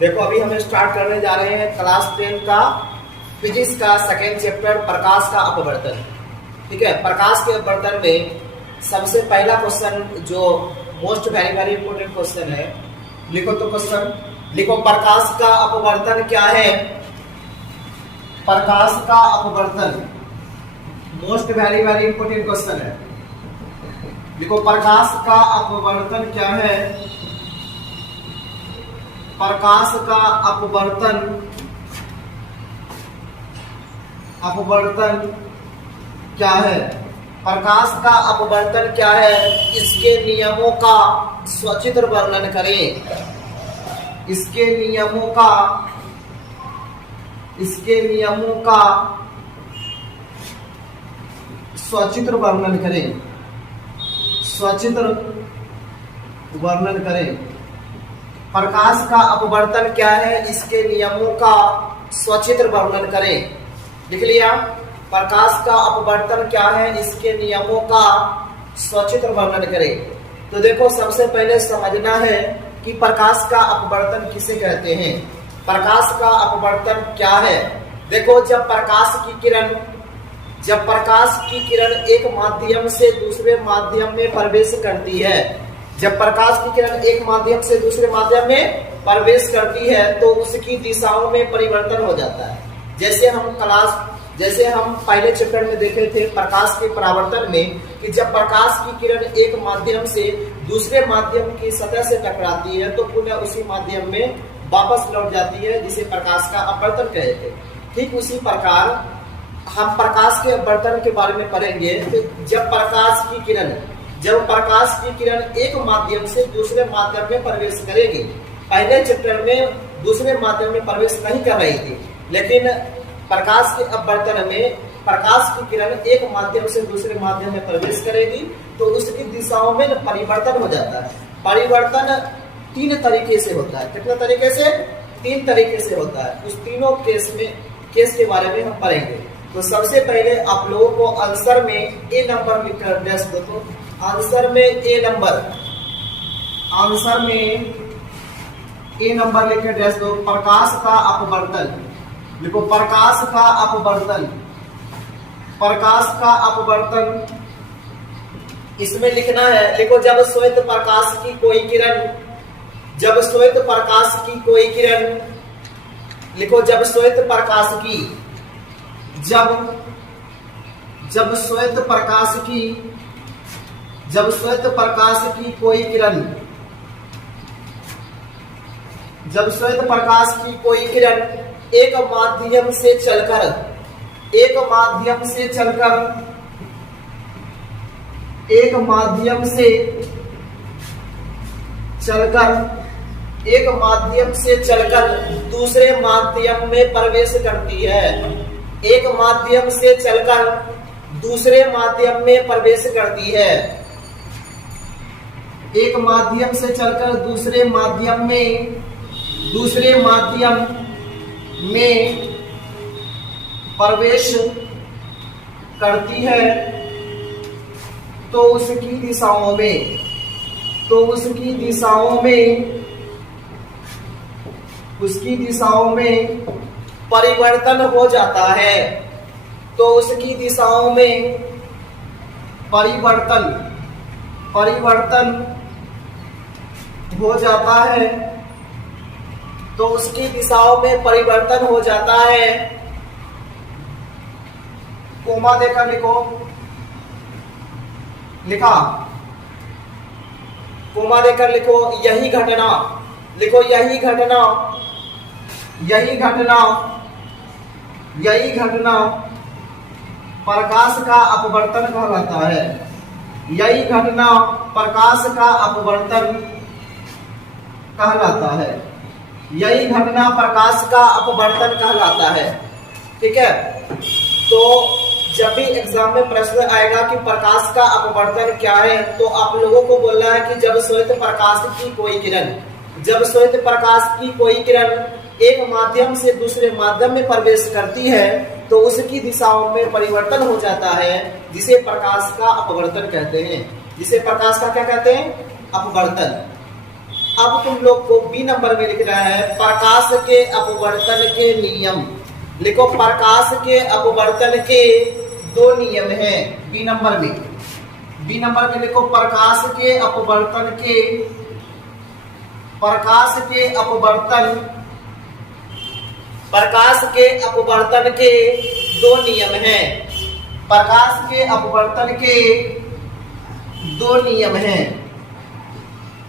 देखो अभी हम स्टार्ट करने जा रहे हैं क्लास 10 का फिजिक्स का सेकेंड चैप्टर प्रकाश का अपवर्तन। ठीक है, प्रकाश के अपवर्तन में सबसे पहला क्वेश्चन जो most very very important question है, लिखो तो क्वेश्चन लिखो, प्रकाश का अपवर्तन क्या है? प्रकाश का अपवर्तन most very very important question है। लिखो प्रकाश का अपवर्तन क्या है? प्रकाश का अपवर्तन क्या है? प्रकाश का अपवर्तन क्या है? इसके नियमों का सचित्र वर्णन करें। इसके नियमों का सचित्र वर्णन करें। सचित्र वर्णन करें। प्रकाश का अपवर्तन क्या है? इसके नियमों का सचित्र वर्णन करें। लिख लिया? प्रकाश का अपवर्तन क्या है? इसके नियमों का सचित्र वर्णन करें। तो देखो सबसे पहले समझना है कि प्रकाश का अपवर्तन किसे कहते हैं। प्रकाश का अपवर्तन क्या है? देखो जब प्रकाश की किरण एक माध्यम से दूसरे माध्यम में प्रवेश करती है, जब प्रकाश की किरण एक माध्यम से दूसरे माध्यम में प्रवेश करती है तो उसकी दिशाओं में परिवर्तन हो जाता है। जैसे हम पहले चैप्टर में देखे थे प्रकाश के परावर्तन में कि जब प्रकाश की किरण एक माध्यम से दूसरे माध्यम की सतह से टकराती है तो पुनः उसी माध्यम में वापस लौट जाती है, जिसे प्रकाश का अपवर्तन कहे थे। ठीक उसी प्रकार हम प्रकाश के अपवर्तन के बारे में पढ़ेंगे। तो जब प्रकाश की किरण एक माध्यम से दूसरे माध्यम में प्रवेश करेगी, पहले चैप्टर में दूसरे माध्यम में प्रवेश नहीं कर रही थी, लेकिन प्रकाश के अपवर्तन में प्रकाश की किरण एक माध्यम से दूसरे माध्यम में प्रवेश करेगी तो उसकी दिशाओं में परिवर्तन हो जाता है। परिवर्तन 3 तरीके से होता है। कितने तरीके से? 3 तरीके से होता है। उस तीनों केस के बारे में हम पढ़ेंगे। तो सबसे पहले आप लोगों को आंसर में ए नंबर लिखकर ड्रेस दो। तो आंसर में ए नंबर लिखकर ड्रेस दो। प्रकाश का अपवर्तन लिखो। प्रकाश का अपवर्तन इसमें लिखना है। लिखो जब श्वेत प्रकाश की कोई किरण लिखो जब श्वेत प्रकाश की कोई किरण एक माध्यम से चलकर दूसरे माध्यम में प्रवेश करती है। एक माध्यम से चलकर दूसरे माध्यम में प्रवेश करती है। एक माध्यम से चलकर दूसरे माध्यम में प्रवेश करती है तो उसकी दिशाओं में परिवर्तन हो जाता है। तो उसकी दिशाओं में परिवर्तन हो जाता है। तो उसकी दिशाओं में परिवर्तन हो जाता है। कोमा देकर लिखो। लिखा? कोमा देकर लिखो यही घटना प्रकाश का अपवर्तन कहलाता है। यही घटना प्रकाश का अपवर्तन कहलाता है। ठीक है, तो जब भी एग्जाम में प्रश्न आएगा कि प्रकाश का अपवर्तन क्या है तो आप लोगों को बोलना है कि जब श्वेत प्रकाश की कोई किरण एक माध्यम से दूसरे माध्यम में प्रवेश करती है तो उसकी दिशाओं में परिवर्तन हो जाता है, जिसे प्रकाश का अपवर्तन कहते हैं। जिसे प्रकाश का क्या कहते हैं? अपवर्तन। अब तुम लोग को बी नंबर में लिखना है प्रकाश के अपवर्तन के नियम। लिखो प्रकाश के अपवर्तन के दो नियम हैं बी नंबर में। बी नंबर में लिखो प्रकाश के अपवर्तन के दो नियम हैं। प्रकाश के अपवर्तन के दो नियम हैं।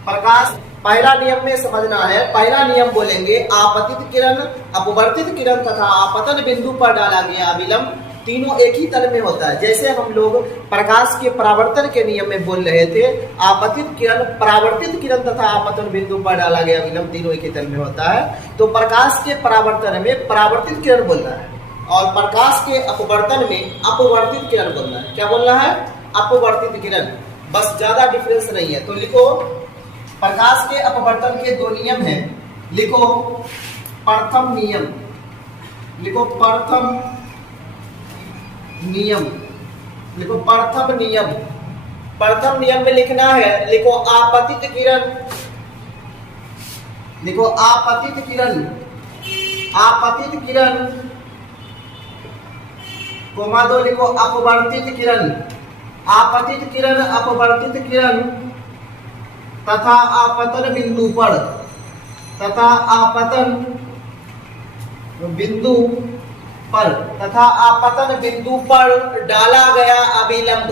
प्रकाश पहला नियम में समझना है। पहला नियम बोलेंगे आपतित किरण, अपवर्तित किरण तथा आपतन बिंदु पर डाला गया अभिलंब तीनों एक ही तल में होता है। जैसे हम लोग प्रकाश के परावर्तन के नियम में बोल रहे थे, आपतित किरण, परावर्तित किरण तथा आपतन बिंदु पर डाला गया अभिलंब तीनों एक ही तल में होता है। तो प्रकाश के परावर्तन में परावर्तित किरण बोलना है और प्रकाश के अपवर्तन में अपवर्तित किरण बोलना है। क्या बोलना है? अपवर्तित किरण। बस ज्यादा डिफरेंस नहीं है। तो लिखो प्रकाश के अपवर्तन के दो नियम हैं। लिखो प्रथम नियम। लिखो प्रथम नियम। लिखो प्रथम नियम। प्रथम नियम में लिखना है, लिखो आपतित किरण। लिखो आपतित किरण। आपतित किरण कोमा दो, लिखो अपवर्तित किरण। आपतित किरण, अपवर्तित किरण तथा आपतन बिंदु पर, तथा आपतन बिंदु पर, तथा आपतन बिंदु पर डाला गया अभिलंब,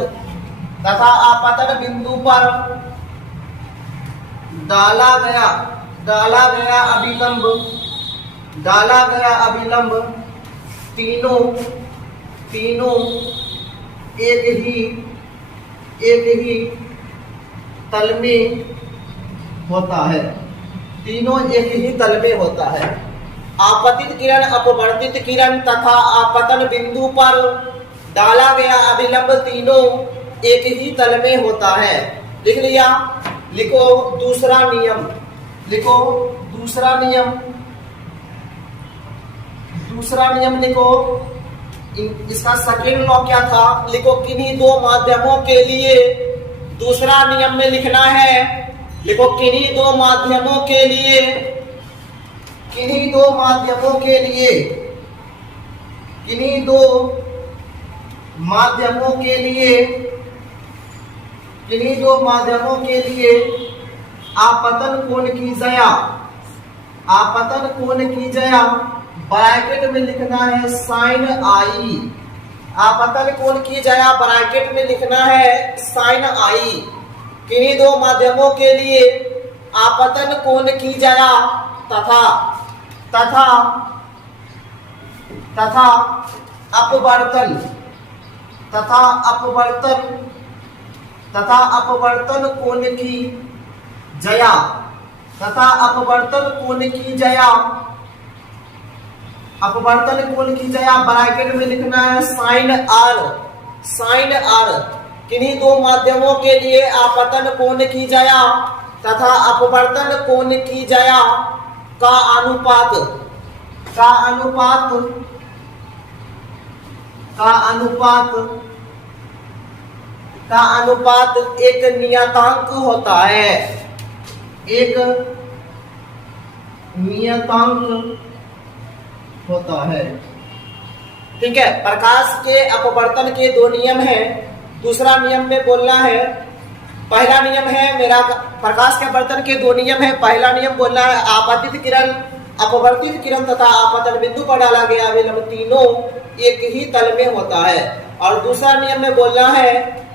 तथा आपतन बिंदु पर डाला गया अभिलंब तीनों एक ही तल में होता है। तीनों एक ही तल में होता है। आपतित किरण, अपवर्तित किरण तथा आपतन बिंदु पर डाला गया अभिलंब तीनों एक ही तल में होता है। लिख लिया? लिखो दूसरा नियम। लिखो दूसरा नियम। दूसरा नियम लिखो। इसका सेकेंड लॉ क्या था? लिखो किन्हीं दो माध्यमों के लिए। दूसरा नियम में लिखना है, लिखो किन्हीं दो माध्यमों के लिए, किन्हीं दो माध्यमों के लिए, किन्हीं दो माध्यमों के लिए, किन्हीं दो माध्यमों के लिए आपतन कोण की जया, आपतन कोण की जया ब्रैकेट में लिखना है साइन आई। आपतन कोण की जया ब्रैकेट में लिखना है साइन आई। किन्हीं दो माध्यमों के लिए आपतन कोण की जया तथा अपवर्तन कोण की जया, अपवर्तन कोण की जया ब्रैकेट में लिखना है साइन आर। Sign are. किन्हीं दो माध्यमों के लिए आपतन कोण की जया तथा अपवर्तन कोण की जया का अनुपात एक नियतांक होता है। एक नियतांक होता है। ठीक है। प्रकाश के अपवर्तन के दो नियम हैं। दूसरा नियम में बोलना है, पहला नियम है मेरा प्रकाश के अपवर्तन के दो नियम है। पहला नियम बोलना है आपतित किरण, अपवर्तित किरण तथा आपतन बिंदु पर डाला गया अभिलंब तीनों एक ही तल में होता है। और दूसरा नियम में बोलना है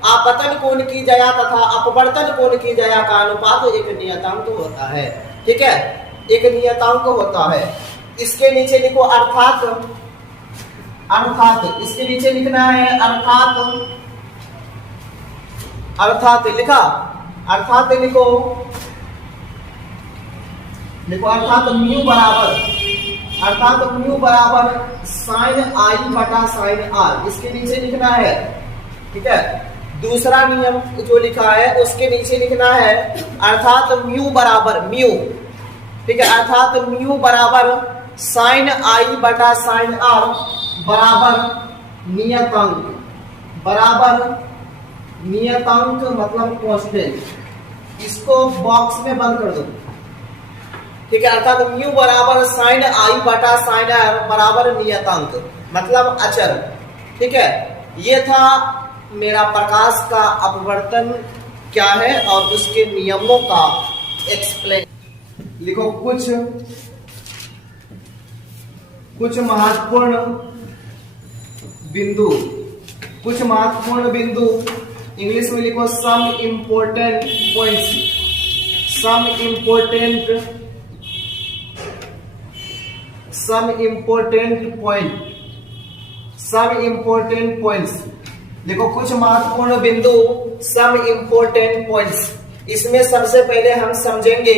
आपतन कोण की जया तथा अपवर्तन कोण की जया का अनुपात एक नियतांक होता है। ठीक है, एक नियतांक होता है। इसके नीचे लिखो अर्थात, इसके नीचे लिखना है अर्थात लिखा, अर्थात लिखो अर्थात म्यू बराबर साइन आई बटा साइन आर। इसके नीचे लिखना है। ठीक है। दूसरा नियम जो लिखा है उसके नीचे लिखना है अर्थात म्यू बराबर म्यू। ठीक है। अर्थात म्यू बराबर साइन आई बटा साइन आर बराबर नियतांक, नियतांक मतलब कांस्टेंट। इसको बॉक्स में बंद कर दो। ठीक है, अर्थात म्यू बराबर साइन आई बटा साइन आर बराबर नियतांक, मतलब अचर। ठीक है, ये था मेरा प्रकाश का अपवर्तन क्या है और उसके नियमों का एक्सप्लेन। लिखो कुछ महत्वपूर्ण बिंदु, कुछ महत्वपूर्ण बिंदु, इंग्लिश में लिखो सम इंपोर्टेंट पॉइंट्स, सम इंपोर्टेंट पॉइंट्स। देखो कुछ महत्वपूर्ण बिंदु, सम इंपोर्टेंट पॉइंट्स। इसमें सबसे पहले हम समझेंगे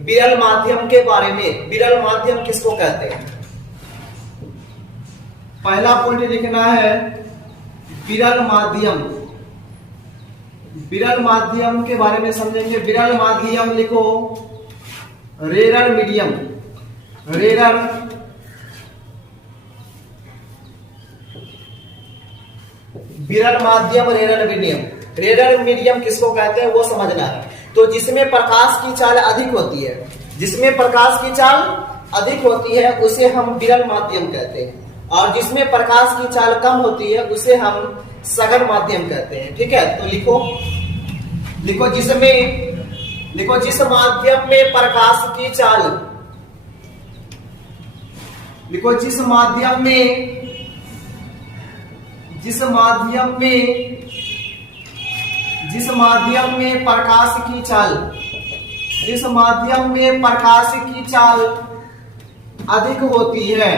विरल माध्यम के बारे में। विरल माध्यम किसको कहते हैं? पहला पॉइंट लिखना है विरल माध्यम। विरल माध्यम के बारे में समझेंगे। विरल माध्यम लिखो रेरर मीडियम, रेरर विरल माध्यम, रेरर मीडियम। रेरर मीडियम किसको कहते हैं वो समझना है। तो जिसमें प्रकाश की चाल अधिक होती है, जिसमें प्रकाश की चाल अधिक होती है उसे हम विरल माध्यम कहते हैं, और जिसमें प्रकाश की चाल कम होती है उसे हम सघन माध्यम कहते हैं। ठीक है, तो लिखो जिस माध्यम में प्रकाश की चाल, लिखो जिस माध्यम में प्रकाश की चाल, जिस माध्यम में प्रकाश की चाल अधिक होती है,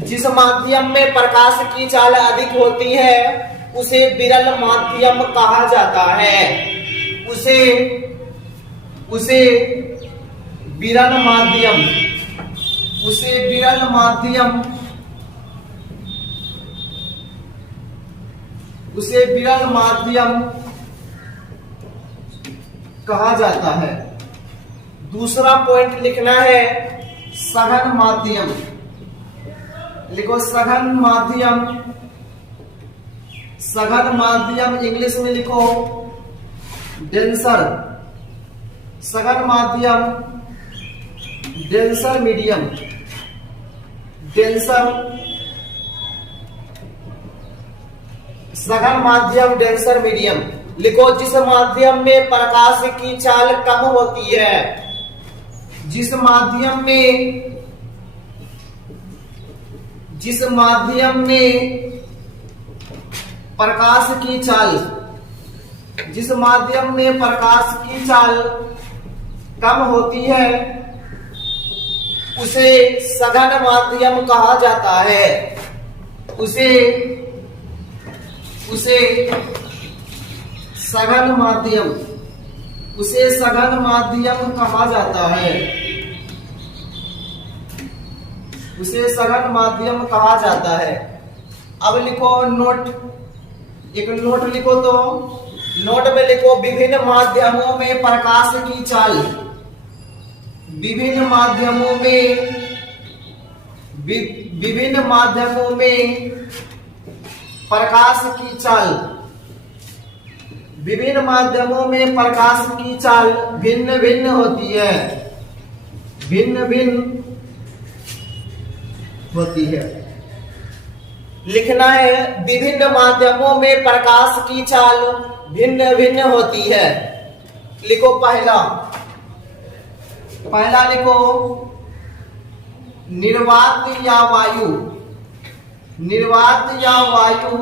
जिस माध्यम में प्रकाश की चाल अधिक होती है उसे विरल माध्यम कहा जाता है। उसे विरल माध्यम, उसे विरल माध्यम, उसे विरल माध्यम कहा जाता है। दूसरा पॉइंट लिखना है सघन माध्यम। लिखो सघन माध्यम, सघन माध्यम इंग्लिश में लिखो डेंसर, सघन माध्यम डेंसर मीडियम, डेंसर सघन माध्यम डेंसर मीडियम। लिखो जिस माध्यम में प्रकाश की चाल कम होती है, जिस माध्यम में प्रकाश की चाल, जिस माध्यम में प्रकाश की चाल कम होती है उसे सघन माध्यम कहा जाता है। उसे सघन माध्यम, उसे सघन माध्यम कहा जाता है, उसे सघन माध्यम कहा जाता है। अब लिखो नोट, एक नोट लिखो, तो नोट में लिखो विभिन्न माध्यमों में प्रकाश की चाल, विभिन्न माध्यमों में प्रकाश की चाल, विभिन्न माध्यमों में प्रकाश की चाल भिन्न भिन्न होती है, भिन्न भिन्न होती है। लिखना है विभिन्न माध्यमों में प्रकाश की चाल भिन्न भिन्न होती है। लिखो पहला लिखो निर्वात या वायु, निर्वात या वायु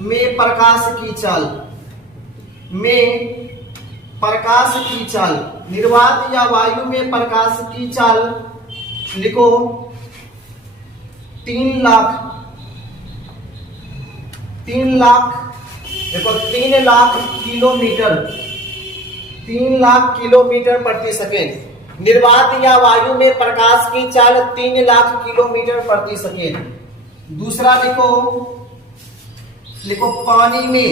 में प्रकाश की चाल, में प्रकाश की चाल, निर्वात या वायु में प्रकाश की चाल लिखो 3 लाख, 3 लाख, देखो 3 लाख किलोमीटर, 3 लाख किलोमीटर प्रति सेकेंड। निर्वात या वायु में प्रकाश की चाल 3 लाख किलोमीटर प्रति सेकेंड। दूसरा लिखो पानी में,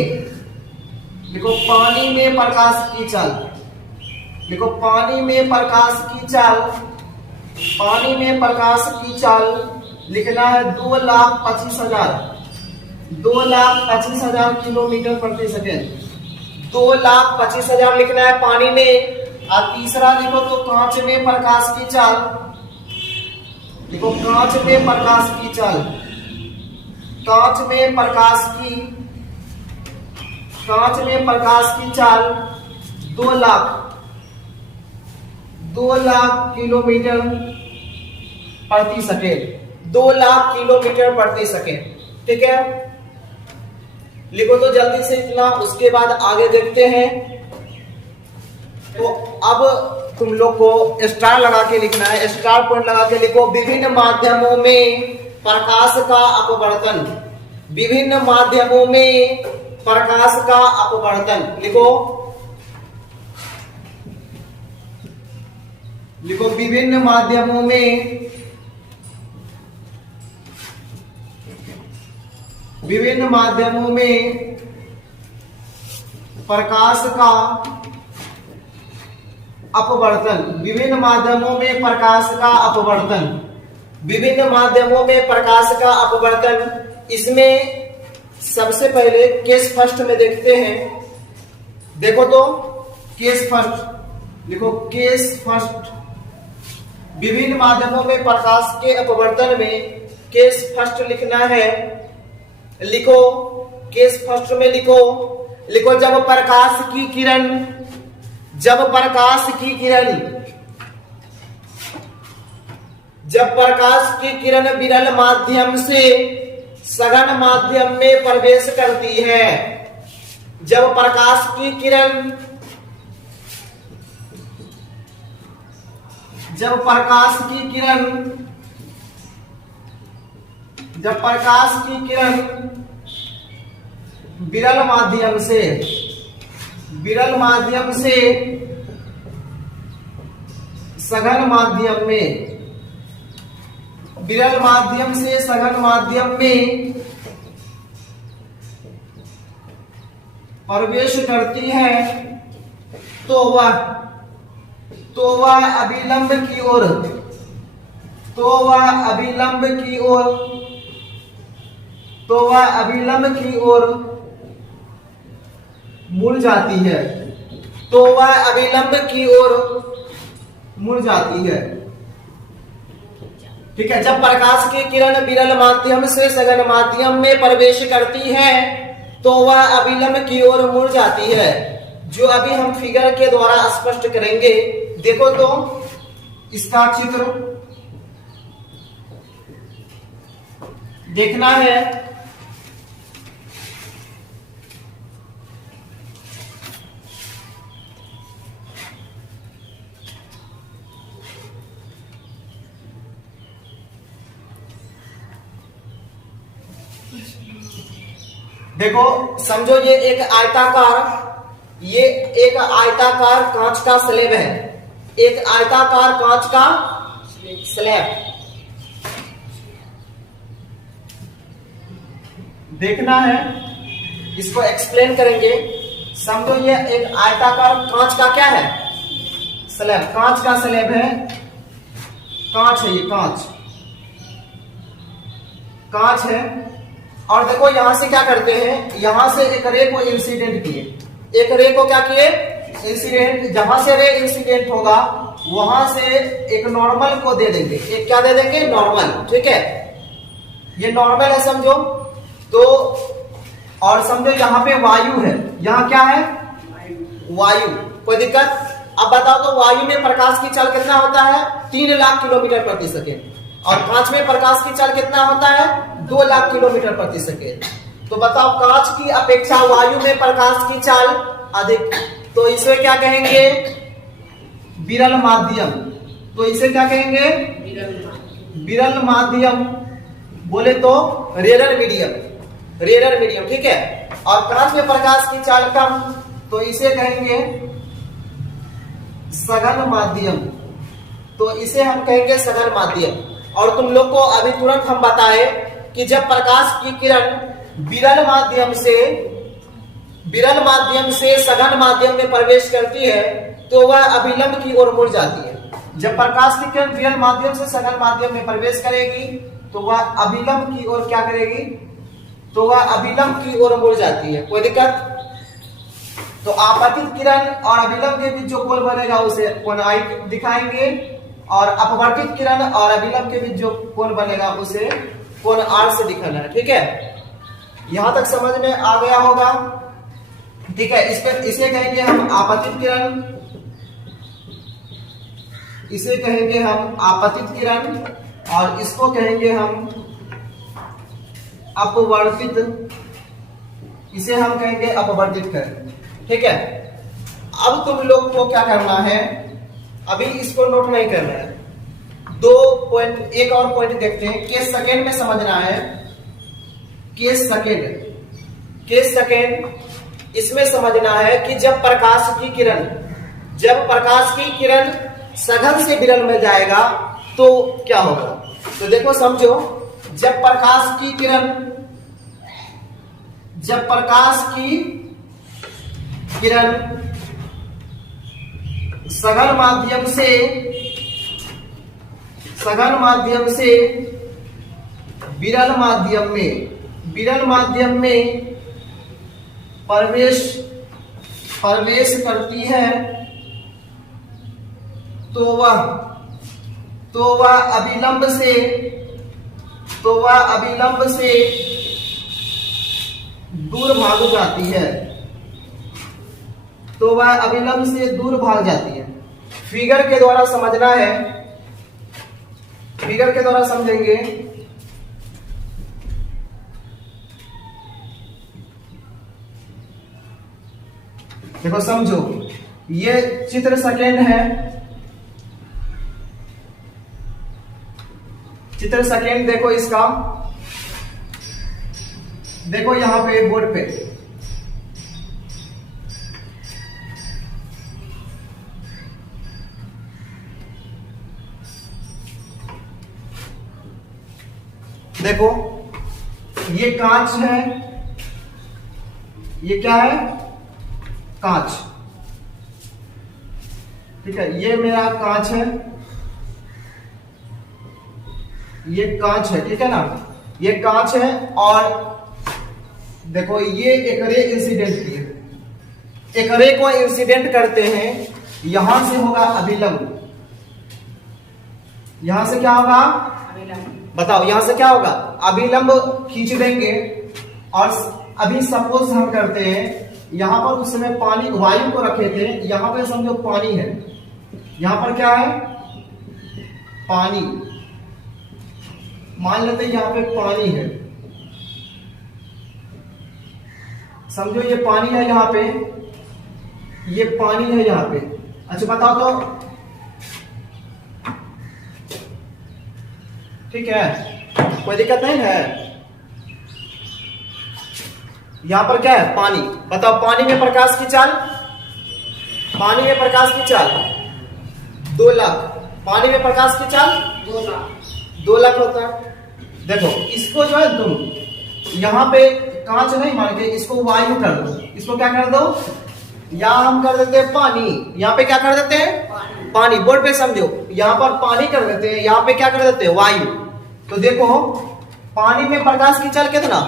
लिखो पानी में प्रकाश की चाल, लिखो पानी में प्रकाश की चाल, पानी में प्रकाश की चाल लिखना है 2,25,000, 2,25,000 किलोमीटर प्रति सेकेंड। 2,25,000 लिखना है पानी में। और तीसरा लिखो तो कांच में प्रकाश की चाल, देखो कांच में प्रकाश की चाल, कांच में प्रकाश की चाल 2 लाख किलोमीटर प्रति सेकेंड। 2 लाख किलोमीटर प्रति सेकेंड, ठीक है। लिखो तो जल्दी से इतना, उसके बाद आगे देखते हैं। तो अब तुम लोग को स्टार लगा के लिखना है, स्टार पॉइंट लगा के लिखो। विभिन्न माध्यमों में प्रकाश का अपवर्तन, विभिन्न माध्यमों में प्रकाश का अपवर्तन लिखो, लिखो विभिन्न माध्यमों में, विभिन्न माध्यमों में प्रकाश का अपवर्तन, विभिन्न माध्यमों में प्रकाश का अपवर्तन, विभिन्न माध्यमों में प्रकाश का अपवर्तन। इसमें सबसे पहले केस फर्स्ट में देखते हैं। देखो तो केस फर्स्ट लिखो, केस फर्स्ट विभिन्न माध्यमों में प्रकाश के अपवर्तन में केस फर्स्ट लिखना है। लिखो केस फर्स्ट में लिखो, लिखो जब प्रकाश की किरण, जब प्रकाश की किरण, जब प्रकाश की किरण विरल माध्यम से सघन माध्यम में प्रवेश करती है, जब प्रकाश की किरण, जब प्रकाश की किरण, जब प्रकाश की किरण विरल माध्यम से, विरल माध्यम से सघन माध्यम में, विरल माध्यम से सघन माध्यम में प्रवेश करती है तो वह अभिलंब की ओर, तो वह अभिलंब की ओर, तो वह अभिलंब की ओर मुड़ जाती है, तो वह अभिलंब की ओर मुड़ जाती है, ठीक है। जब प्रकाश की किरण विरल माध्यम से सघन माध्यम में प्रवेश करती है तो वह अभिलंब की ओर मुड़ जाती है, जो अभी हम फिगर के द्वारा स्पष्ट करेंगे। देखो तो इसका चित्र देखना है। देखो समझो ये एक आयताकार, ये एक आयताकार कांच का स्लैब है, एक आयताकार कांच का स्लैब देखना है, इसको एक्सप्लेन करेंगे। समझो ये एक आयताकार कांच का क्या है, स्लैब, कांच का स्लैब है, कांच है, ये कांच है। और देखो यहां से क्या करते हैं, यहां से एक रे को इंसिडेंट किए, एक रे को क्या किए, इंसिडेंट। जहां से रे इंसिडेंट होगा वहां से एक नॉर्मल को दे देंगे, एक क्या दे देंगे, नॉर्मल, ठीक है। ये नॉर्मल है समझो तो। और समझो यहाँ पे वायु है, यहाँ क्या है, वायु, कोई दिक्कत। अब बताओ तो वायु में प्रकाश की चाल कितना होता है, 3 लाख किलोमीटर प्रति सेकेंड, और कांच में प्रकाश की चाल कितना होता है, 2 लाख किलोमीटर प्रति सेकेंड। तो बताओ कांच की अपेक्षा वायु में प्रकाश की चाल अधिक, तो इसे क्या कहेंगे, विरल माध्यम। तो इसे क्या कहेंगे, विरल माध्यम, बोले तो रेयर मीडियम, रेयर मीडियम, ठीक है। और कांच में प्रकाश की चाल कम, तो इसे कहेंगे सघन माध्यम, तो इसे हम कहेंगे सघन माध्यम। और तुम लोग को अभी तुरंत हम बताए कि जब प्रकाश की किरण विरल माध्यम से सघन माध्यम में प्रवेश करती है तो वह अभिलंब की ओर मुड़ जाती है। जब प्रकाश की किरण विरल माध्यम से सघन माध्यम में प्रवेश करेगी तो वह अभिलंब की ओर क्या करेगी, तो वह अभिलंब की ओर मुड़ जाती है। कोई दिक्कत? तो आपतित किरण और अभिलंब के बीच जो कोण बनेगा उसे कोण आई दिखाएंगे, और अपवर्तित किरण और अभिलंब के बीच जो कोण बनेगा उसे कोण आर से दिखाना है। ठीक है, यहां तक समझ में आ गया होगा। ठीक है, इसे कहेंगे हम आपतित किरण, इसे कहेंगे हम आपतित किरण, और इसको कहेंगे हम अपवर्तित, इसे हम कहेंगे अपवर्तित किरण। ठीक है, अब तुम लोग को क्या करना है, अभी इसको नोट नहीं करना है, एक और पॉइंट देखते हैं। केस सेकेंड में समझना है, केस सेकेंड इसमें समझना है कि जब प्रकाश की किरण सघन से विरल में जाएगा तो क्या होगा। तो देखो समझो, जब प्रकाश की किरण सघन माध्यम से विरल माध्यम में प्रवेश करती है तो वह अभिलंब से दूर भाग जाती है, तो वह अभिलंब से दूर भाग जाती है। फिगर के द्वारा समझना है, फिगर के द्वारा समझेंगे। देखो समझो, ये चित्र सेकेंड है, चित्र सेकेंड देखो इसका, देखो यहां पे बोर्ड पे देखो, ये कांच है, ये क्या है, कांच। ठीक है, ये मेरा कांच है, ये कांच है, ठीक है ना, ये कांच है, और देखो ये एक रे इंसिडेंट की है, एक रे को इंसिडेंट करते हैं, यहां से होगा अभिलंब, यहां से क्या होगा, बताओ यहां से क्या होगा, अभिलंब खींच देंगे। और अभी सपोज हम करते हैं, यहां पर उस समय पानी वायु को रखे थे, यहां पर समझो पानी है, यहां पर क्या है, पानी, मान लेते हैं यहां पे पानी है, समझो ये पानी है, यहां पे ये पानी है यहां पे। अच्छा बताओ तो, ठीक है, कोई दिक्कत नहीं है। यहां पर क्या है, पानी। बताओ पानी में प्रकाश की चाल, पानी में प्रकाश की चाल 2 लाख, पानी में प्रकाश की चाल 2 लाख होता है। देखो इसको जो है तुम यहां पे कांच नहीं मान के इसको वायु कर दो, इसको क्या कर दो, यहां हम कर देते हैं पानी, यहां पे क्या कर देते हैं, पानी। बोर्ड पे समझो, यहां पर पानी कर देते हैं, यहां पे क्या कर देते हैं, वायु। तो देखो पानी में प्रकाश की चाल कितना,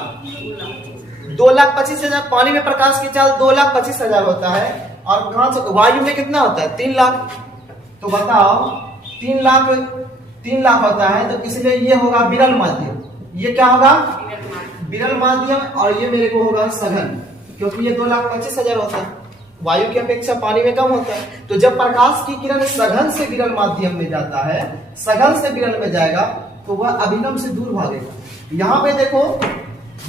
2,25,000, पानी में प्रकाश की चाल 2,25,000 होता है, और कांच वायु में कितना होता है, 3 लाख। तो बताओ 3 लाख होता है, तो इसलिए ये होगा विरल माध्यम, ये क्या होगा, विरल माध्यम, और ये मेरे को होगा सघन, क्योंकि ये 2,25,000 होता है, वायु की अपेक्षा पानी में कम होता है। तो जब प्रकाश की किरण सघन से विरल माध्यम में जाता है, सघन से विरल में जाएगा, तो वह अभिलंब से दूर भागेगा। यहां पे देखो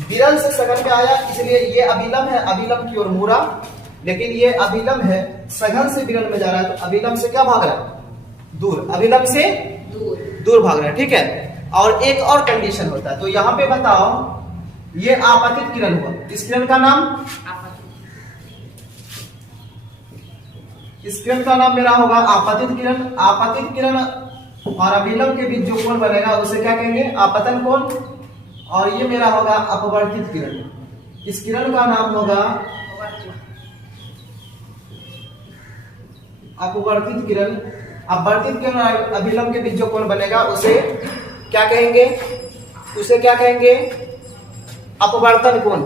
विरल से सघन में आया, इसलिए ये अभिलंब है, अभिलंब की ओर मुड़ा, लेकिन ये अभिलंब है, सघन से विरल में जा रहा है, तो अभिलंब से क्या भाग रहा है, दूर, अभिलंब से दूर भाग रहा है। ठीक है, और एक और कंडीशन होता है, तो यहां पे बताओ, ये आपतित किरण हुआ, इस किरण का नाम, इस किरण का नाम मेरा होगा आपतित किरण। आपतित किरण और अभिलंब के बीच जो कोण बनेगा उसे क्या कहेंगे, आपतन कोण, और ये मेरा होगा अपवर्तित किरण, इस किरण का नाम होगा अपवर्तित किरण। अपवर्तित किरण और अभिलंब के बीच जो कोण बनेगा उसे क्या कहेंगे, उसे क्या कहेंगे, अपवर्तन कोण।